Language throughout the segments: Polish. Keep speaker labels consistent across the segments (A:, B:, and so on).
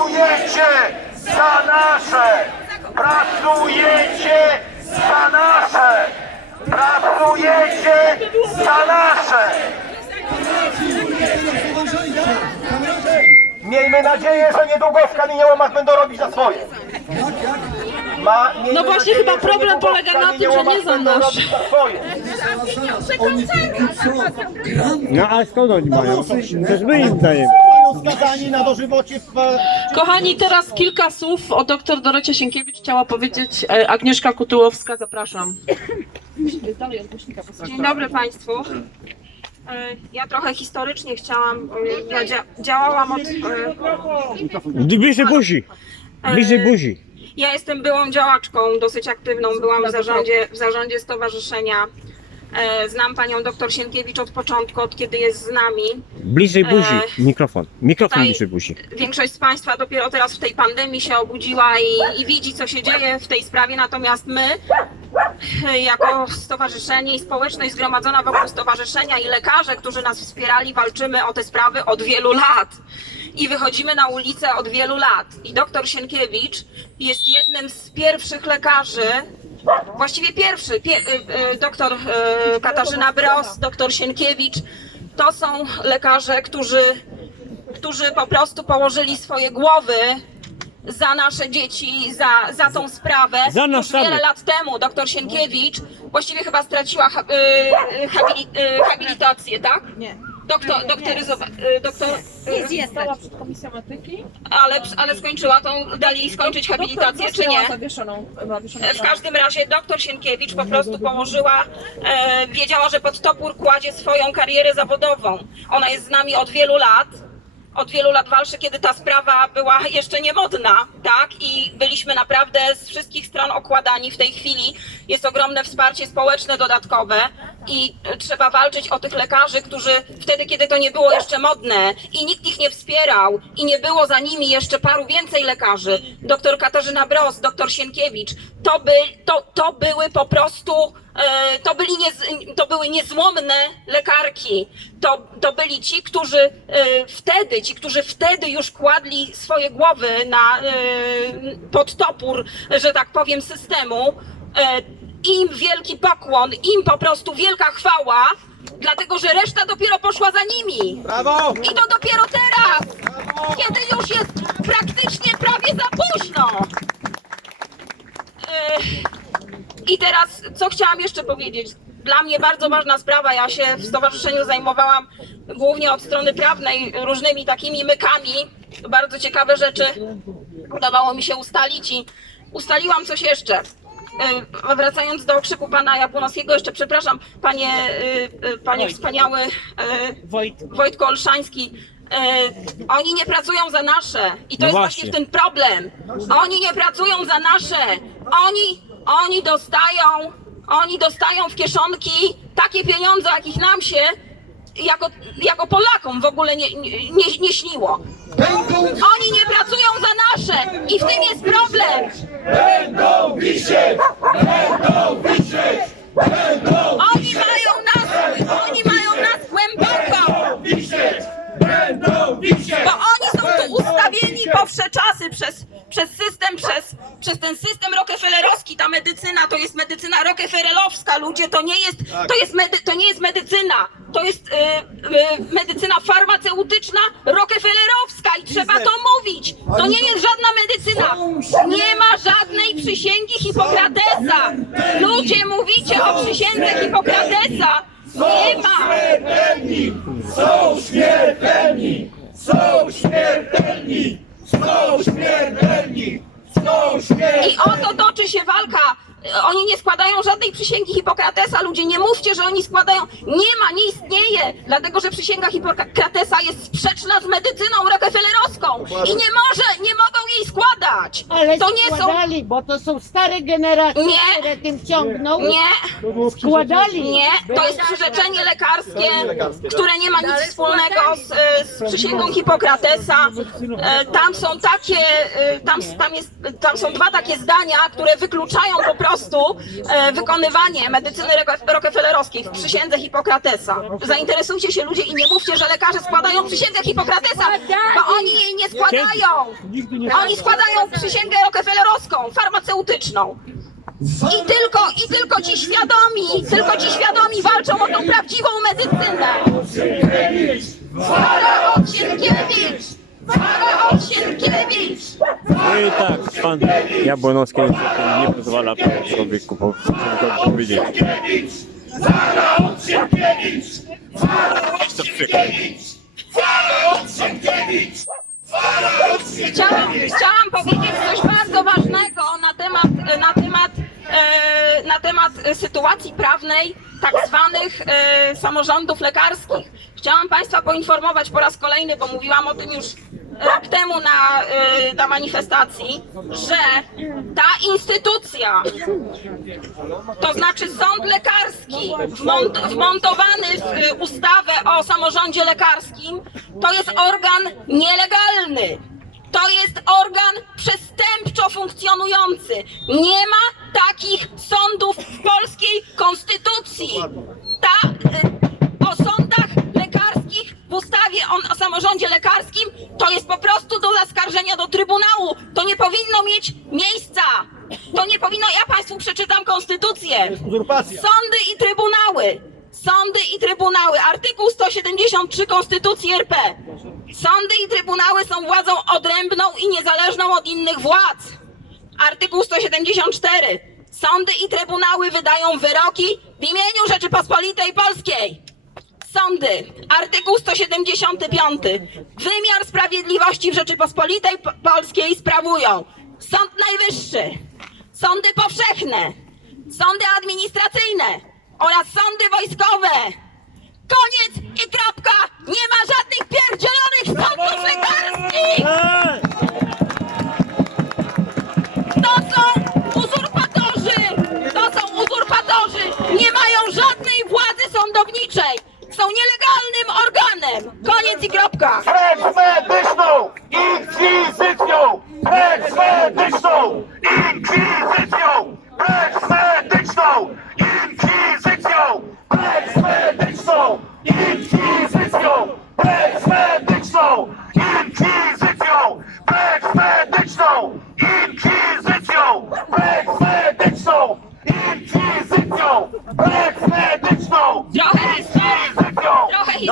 A: Pracujecie za nasze! Pracujecie za nasze! Pracujecie za nasze! Miejmy nadzieję, że niedługo w kamieniu łomach będą robić za swoje. Ma,
B: No właśnie, chyba problem polega na tym, że nie.
C: Oni są grant
D: No a skąd oni mają? Też my im dajemy.
A: skazani na dożywocie w
B: Kochani, teraz kilka słów o dr Dorecie Sienkiewicz chciała powiedzieć e, Agnieszka Kutyłowska. Zapraszam.
E: Dzień dobry Państwu. E, Ja trochę historycznie chciałam, e, ja dzia działałam od...
D: Bliżej buzi. Bliżej buzi.
E: Ja jestem byłą działaczką, dosyć aktywną, byłam w zarządzie, w zarządzie stowarzyszenia. E, Znam panią doktor Sienkiewicz od początku, od kiedy jest z nami.
D: Bliżej buzi.
E: E,
D: Mikrofon. Mikrofon
E: tutaj-
D: bliżej buzi.
E: Większość z Państwa dopiero teraz w tej pandemii się obudziła i, i widzi, co się dzieje w tej sprawie, natomiast my, e, jako stowarzyszenie i społeczność zgromadzona wokół stowarzyszenia i lekarze, którzy nas wspierali, walczymy o te sprawy od wielu lat. I wychodzimy na ulicę od wielu lat. I doktor Sienkiewicz jest jednym z pierwszych lekarzy, właściwie pierwszy, pie, y, y, doktor y, Katarzyna Bros, doktor Sienkiewicz, to są lekarze, którzy którzy po prostu położyli swoje głowy za nasze dzieci, za, za tą sprawę.
D: Za nas
E: Już wiele lat temu doktor Sienkiewicz właściwie chyba straciła ha, y, habili, y, habilitację, tak?
B: Nie.
E: Doktor, doktoryzowa, y, doktor, y,
B: Stała przed komisją etyki.
E: ale, ale skończyła tą, dali jej skończyć habilitację, czy nie?
B: Zawieszoną, zawieszoną
E: W każdym razie doktor Sienkiewicz po prostu położyła, e, wiedziała, że pod topór kładzie swoją karierę zawodową. Ona jest z nami od wielu lat. Od wielu lat walczy, kiedy ta sprawa była jeszcze niemodna, tak? I byliśmy naprawdę z wszystkich stron okładani w tej chwili. Jest ogromne wsparcie społeczne dodatkowe i trzeba walczyć o tych lekarzy, którzy wtedy, kiedy to nie było jeszcze modne i nikt ich nie wspierał i nie było za nimi jeszcze paru więcej lekarzy, doktor Katarzyna Bros, doktor Sienkiewicz, to, by, to, to były po prostu, e, to, byli niez, to były niezłomne lekarki. To, to byli ci, którzy e, wtedy, ci, którzy wtedy już kładli swoje głowy na, e, pod topór, że tak powiem, systemu. Im wielki pokłon, im po prostu wielka chwała, dlatego że reszta dopiero poszła za nimi.
A: Brawo!
E: I to dopiero teraz, kiedy już jest praktycznie prawie za późno. I teraz, co chciałam jeszcze powiedzieć? Dla mnie bardzo ważna sprawa. Ja się w stowarzyszeniu zajmowałam głównie od strony prawnej różnymi takimi mykami. Bardzo ciekawe rzeczy udawało mi się ustalić i ustaliłam coś jeszcze. Yy, Wracając do okrzyku pana Jabłonowskiego, jeszcze przepraszam, panie, yy, yy, panie wspaniały yy, Wojtko Olszański. Oni nie pracują za nasze i to
D: No
E: jest
D: właśnie.
E: właśnie ten problem. Oni nie pracują za nasze. Oni, oni dostają, oni dostają w kieszonki takie pieniądze, jakich nam się jako, jako Polakom w ogóle nie, nie, nie, nie śniło. Oni nie pracują za nasze i w tym jest problem.
A: Będą
E: Hipokratesa. Ludzie mówicie o przysiędze Hipokratesa. Nie ma.
A: Śmiertelni! Są śmiertelni! Są śmiertelni! Są śmiertelni! Są
E: I
A: śmiertelni!
E: o to toczy się walka. Oni nie składają żadnej przysięgi Hipokratesa. Ludzie, nie mówcie, że oni składają. Nie ma, nie istnieje. Dlatego, że przysięga Hipokratesa jest sprzeczna z medycyną rockefellerowską. I nie może, nie mogą jej składać.
F: Ale
E: To nie są...
F: składali, bo to są stare generacje,
E: Nie.
F: które tym ciągną.
E: Nie,
F: Składali.
E: Nie, to jest przyrzeczenie lekarskie, które nie ma nic wspólnego z, e, z przysięgą Hipokratesa. E, Tam są takie, e, tam, tam, jest, tam są dwa takie zdania, które wykluczają po prostu e, wykonywanie medycyny Rocke- rockefellerowskiej w przysiędze Hipokratesa. Zainteresujcie się ludzie i nie mówcie, że lekarze składają przysięgę Hipokratesa, bo oni jej nie składają. Oni składają przysięgę rockefellerowską, farmaceutyczną. I tylko, I tylko ci świadomi, tylko ci świadomi walczą o tą prawdziwą medycynę. Faraon Sienkiewicz! Faraon Sienkiewicz!
D: I tak, pan Jabłonowski nie pozwala panu człowieku po- człowiekowi powiedzieć. To przykre.
E: Chciałam, chciałam powiedzieć coś bardzo ważnego na temat, na temat, e, na temat sytuacji prawnej tak zwanych e, samorządów lekarskich. Chciałam Państwa poinformować po raz kolejny, bo mówiłam o tym już rok temu na, e, na manifestacji, że ta instytucja, to znaczy sąd lekarski wmont, wmontowany w y, ustawę o samorządzie lekarskim, to jest organ nielegalny. To jest organ przestępczo funkcjonujący. Nie ma takich sądów w polskiej konstytucji. Ta, y, o sądach lekarskich w ustawie o, o samorządzie lekarskim jest po prostu do zaskarżenia do Trybunału. To nie powinno mieć miejsca. To nie powinno, ja Państwu przeczytam konstytucję. Sądy i trybunały. Sądy i trybunały. Artykuł 173 Konstytucji RP. Sądy i trybunały są władzą odrębną i niezależną od innych władz. Artykuł 174. Sądy i trybunały wydają wyroki w imieniu Rzeczypospolitej Polskiej. Sądy. Artykuł 175. Wymiar sprawiedliwości w Rzeczypospolitej Polskiej sprawują Sąd Najwyższy, sądy powszechne, sądy administracyjne oraz sądy wojskowe. Koniec i kropka! Nie ma żadnych pierdzielonych sądów lekarskich! To są uzurpatorzy! To są uzurpatorzy! Nie mają żadnej władzy sądowniczej! Są nielegalnym organem! Koniec i kropka!
A: Precz medyczną inkwizycją! Precz medyczną inkwizycją! Precz medyczną inkwizycją!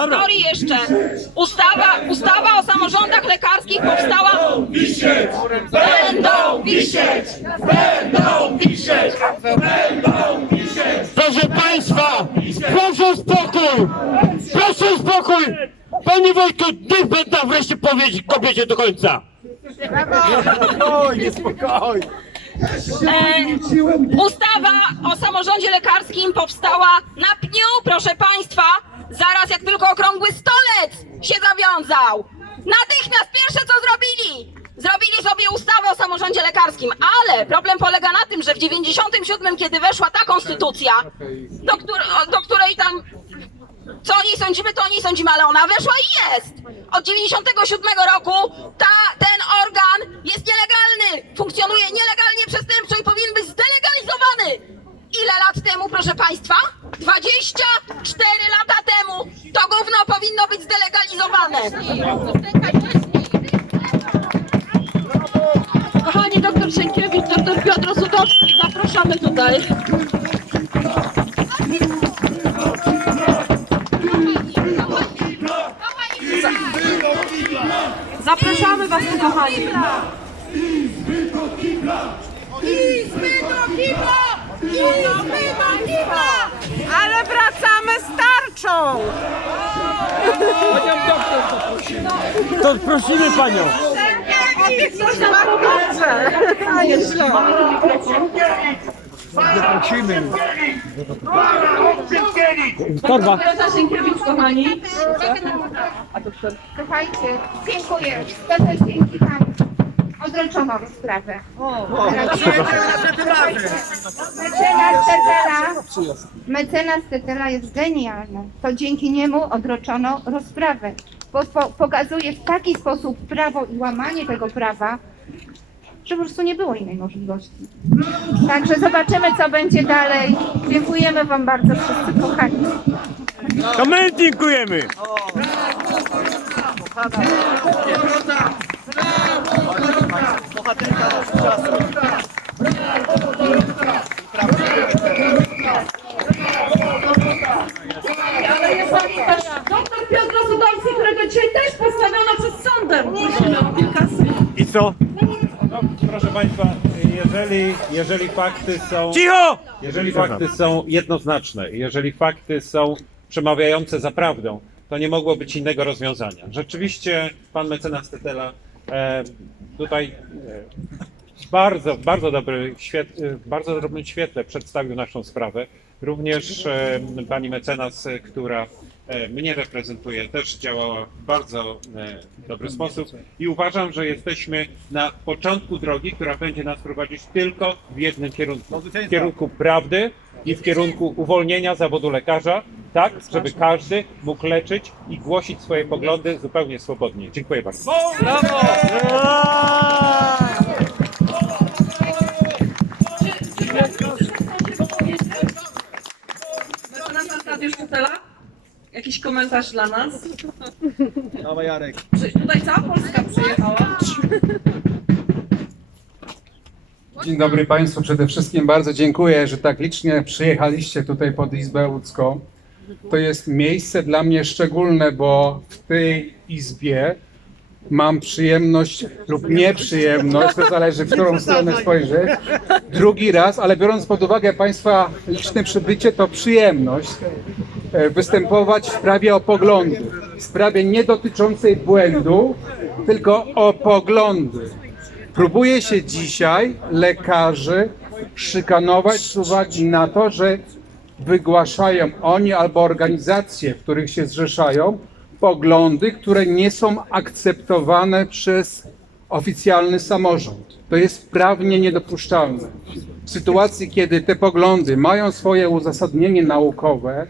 E: Historii jeszcze. Ustawa, ustawa o samorządach lekarskich powstała.
A: wisieć!
E: Będą wisieć!
A: Będą wisieć! Będą wisieć!
G: Proszę Państwa, proszę o spokój! Proszę o spokój! Panie Wojtku, niech będę wreszcie powiedzieć kobiecie do końca.
A: Spokojnie, spokojnie!
E: E, ustawa o samorządzie lekarskim powstała na pniu, proszę Państwa, zaraz jak tylko okrągły stolec się zawiązał. Natychmiast pierwsze co zrobili, zrobili sobie ustawę o samorządzie lekarskim, ale problem polega na tym, że w 97, kiedy weszła ta konstytucja, do, któr do której tam co o niej sądzimy, to o niej sądzimy, ale ona weszła i jest. Od 97 roku ta, ten organ jest nielegalny, funkcjonuje nielegalnie przestępczo i powinien być zdelegalizowany. Ile lat temu, proszę Państwa? 24 lata temu to gówno powinno być zdelegalizowane.
B: Kochani, doktor Sienkiewicz, doktor Piotr Osudowski, zapraszamy tutaj. Zapraszamy Was kochani.
H: Izby do kibla! Izby do kibla! Ale wracamy z tarczą!
G: To prosimy Panią.
D: Torba.
B: Teresa Sienkiewicz, kochani.
I: Słuchajcie, dziękuję. Bardzo dzięki Pani. Odroczono rozprawę. Mecenas Tetela, mecenas Tetela jest genialny. To dzięki niemu odroczono rozprawę. Bo po, pokazuje w taki sposób prawo i łamanie tego prawa, że po prostu nie było innej możliwości. Także zobaczymy, co będzie dalej. Dziękujemy Wam bardzo wszyscy kochani.
D: To my dziękujemy!
B: Ale jest z nami też doktor Piotr Zudowski, którego dzisiaj też postawiono przed sądem. Prosimy o kilka słów.
D: I co?
J: No, proszę Państwa, jeżeli, jeżeli fakty są.
D: Cicho!
J: Jeżeli fakty są jednoznaczne, jeżeli fakty są przemawiające za prawdą, to nie mogło być innego rozwiązania. Rzeczywiście pan mecenas Tetela e, tutaj e, bardzo, bardzo, dobry, e, bardzo dobrym świetle przedstawił naszą sprawę. Również e, pani mecenas, która mnie reprezentuje, też działała w bardzo dobry sposób i uważam, że jesteśmy na początku drogi, która będzie nas prowadzić tylko w jednym kierunku. W kierunku prawdy i w kierunku uwolnienia zawodu lekarza, tak, żeby każdy mógł leczyć i głosić swoje poglądy zupełnie swobodnie. Dziękuję bardzo.
B: Mecenas Arkadiusz Tutela? Jakiś komentarz dla nas?
A: Dawaj Jarek.
B: Przy- Tutaj cała Polska przyjechała.
K: Dzień dobry Państwu. Przede wszystkim bardzo dziękuję, że tak licznie przyjechaliście tutaj pod Izbę Łódzką. To jest miejsce dla mnie szczególne, bo w tej Izbie mam przyjemność lub nieprzyjemność, to zależy w którą stronę spojrzeć, drugi raz, ale biorąc pod uwagę Państwa liczne przybycie, to przyjemność e, występować w sprawie o poglądy. W sprawie nie dotyczącej błędu, tylko o poglądy. Próbuje się dzisiaj lekarzy szykanować z uwagi na to, że wygłaszają oni albo organizacje, w których się zrzeszają, poglądy, które nie są akceptowane przez oficjalny samorząd. To jest prawnie niedopuszczalne. W sytuacji, kiedy te poglądy mają swoje uzasadnienie naukowe,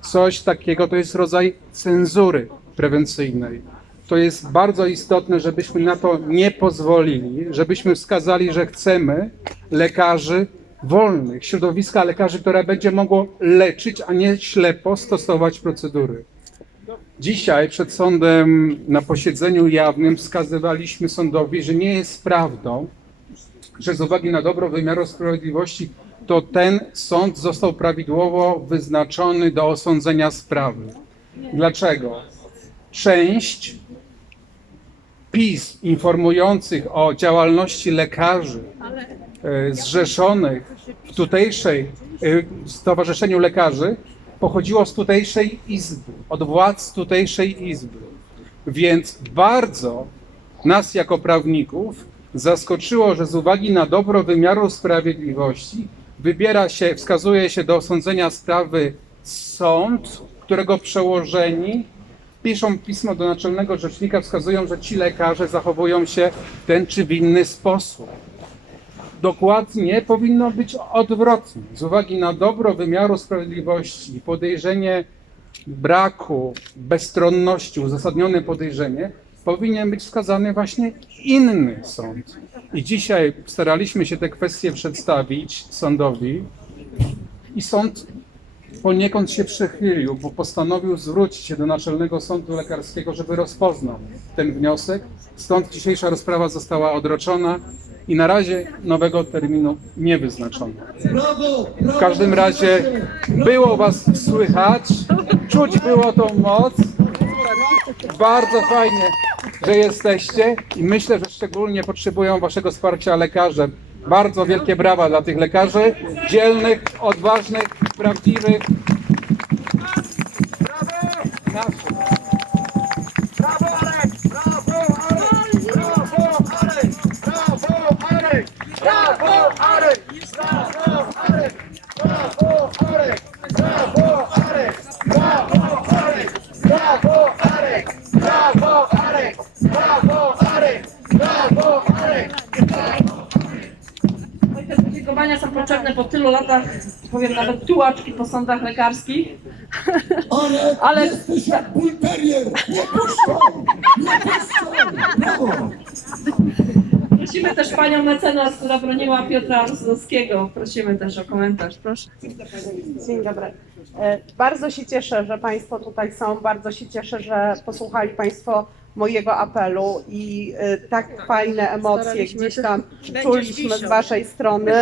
K: coś takiego to jest rodzaj cenzury prewencyjnej. To jest bardzo istotne, żebyśmy na to nie pozwolili, żebyśmy wskazali, że chcemy lekarzy wolnych, środowiska lekarzy, które będzie mogło leczyć, a nie ślepo stosować procedury. Dzisiaj przed sądem na posiedzeniu jawnym wskazywaliśmy sądowi, że nie jest prawdą, że z uwagi na dobro wymiaru sprawiedliwości to ten sąd został prawidłowo wyznaczony do osądzenia sprawy. Dlaczego? Część pism informujących o działalności lekarzy e, zrzeszonych tutejszej e, Stowarzyszeniu Lekarzy pochodziło z tutejszej izby, od władz tutejszej izby. Więc bardzo nas jako prawników zaskoczyło, że z uwagi na dobro wymiaru sprawiedliwości wybiera się, wskazuje się do osądzenia sprawy sąd, którego przełożeni piszą pismo do naczelnego rzecznika, wskazują, że ci lekarze zachowują się w ten czy w inny sposób. Dokładnie powinno być odwrotnie. Z uwagi na dobro wymiaru sprawiedliwości i podejrzenie braku bezstronności, uzasadnione podejrzenie, powinien być wskazany właśnie inny sąd. I dzisiaj staraliśmy się te kwestie przedstawić sądowi i sąd poniekąd się przechylił, bo postanowił zwrócić się do Naczelnego Sądu Lekarskiego, żeby rozpoznał ten wniosek. Stąd dzisiejsza rozprawa została odroczona i na razie nowego terminu nie wyznaczono. W każdym razie było Was słychać, czuć było tą moc. Bardzo fajnie, że jesteście i myślę, że szczególnie potrzebują Waszego wsparcia lekarze. Bardzo wielkie brawa dla tych lekarzy, dzielnych, odważnych, prawdziwych. Naszych.
B: Powiem nawet tułaczki po sądach lekarskich.
C: Ale,
B: Ale-
C: jesteś jak bulterier! Nie puszczą! Nie puszczą! Brawo!
B: Prosimy też panią mecenas, która broniła Piotra Arzdowskiego. Prosimy też o komentarz, proszę.
H: Dzień dobry. E, Bardzo się cieszę, że Państwo tutaj są. Bardzo się cieszę, że posłuchali Państwo mojego apelu i e, tak fajne emocje gdzieś tam czuliśmy z Waszej strony.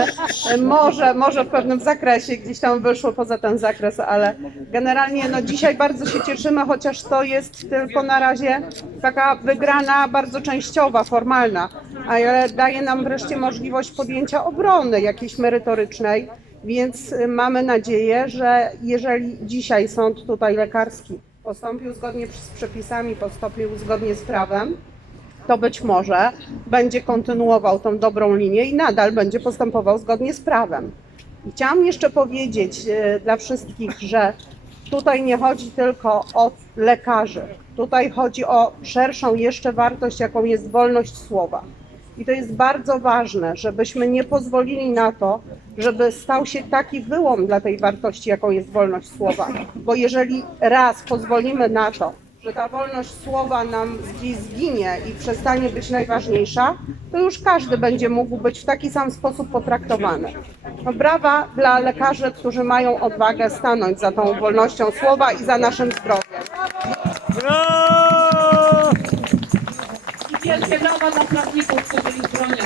H: E, Może, może w pewnym zakresie gdzieś tam wyszło poza ten zakres, ale generalnie no dzisiaj bardzo się cieszymy, chociaż to jest tylko na razie taka wygrana bardzo częściowa, formalna, ale daje nam wreszcie możliwość podjęcia obrony jakiejś merytorycznej. Więc y, mamy nadzieję, że jeżeli dzisiaj sąd tutaj lekarski postąpił zgodnie z przepisami, postąpił zgodnie z prawem, to być może będzie kontynuował tą dobrą linię i nadal będzie postępował zgodnie z prawem. I chciałam jeszcze powiedzieć y, dla wszystkich, że tutaj nie chodzi tylko o lekarzy. Tutaj chodzi o szerszą jeszcze wartość, jaką jest wolność słowa. I to jest bardzo ważne, żebyśmy nie pozwolili na to, żeby stał się taki wyłom dla tej wartości, jaką jest wolność słowa. Bo jeżeli raz pozwolimy na to, że ta wolność słowa nam gdzieś zginie i przestanie być najważniejsza, to już każdy będzie mógł być w taki sam sposób potraktowany. No, brawa dla lekarzy, którzy mają odwagę stanąć za tą wolnością słowa i za naszym zdrowiem.
B: I wielkie brawa dla prawników, którzy ich bronią.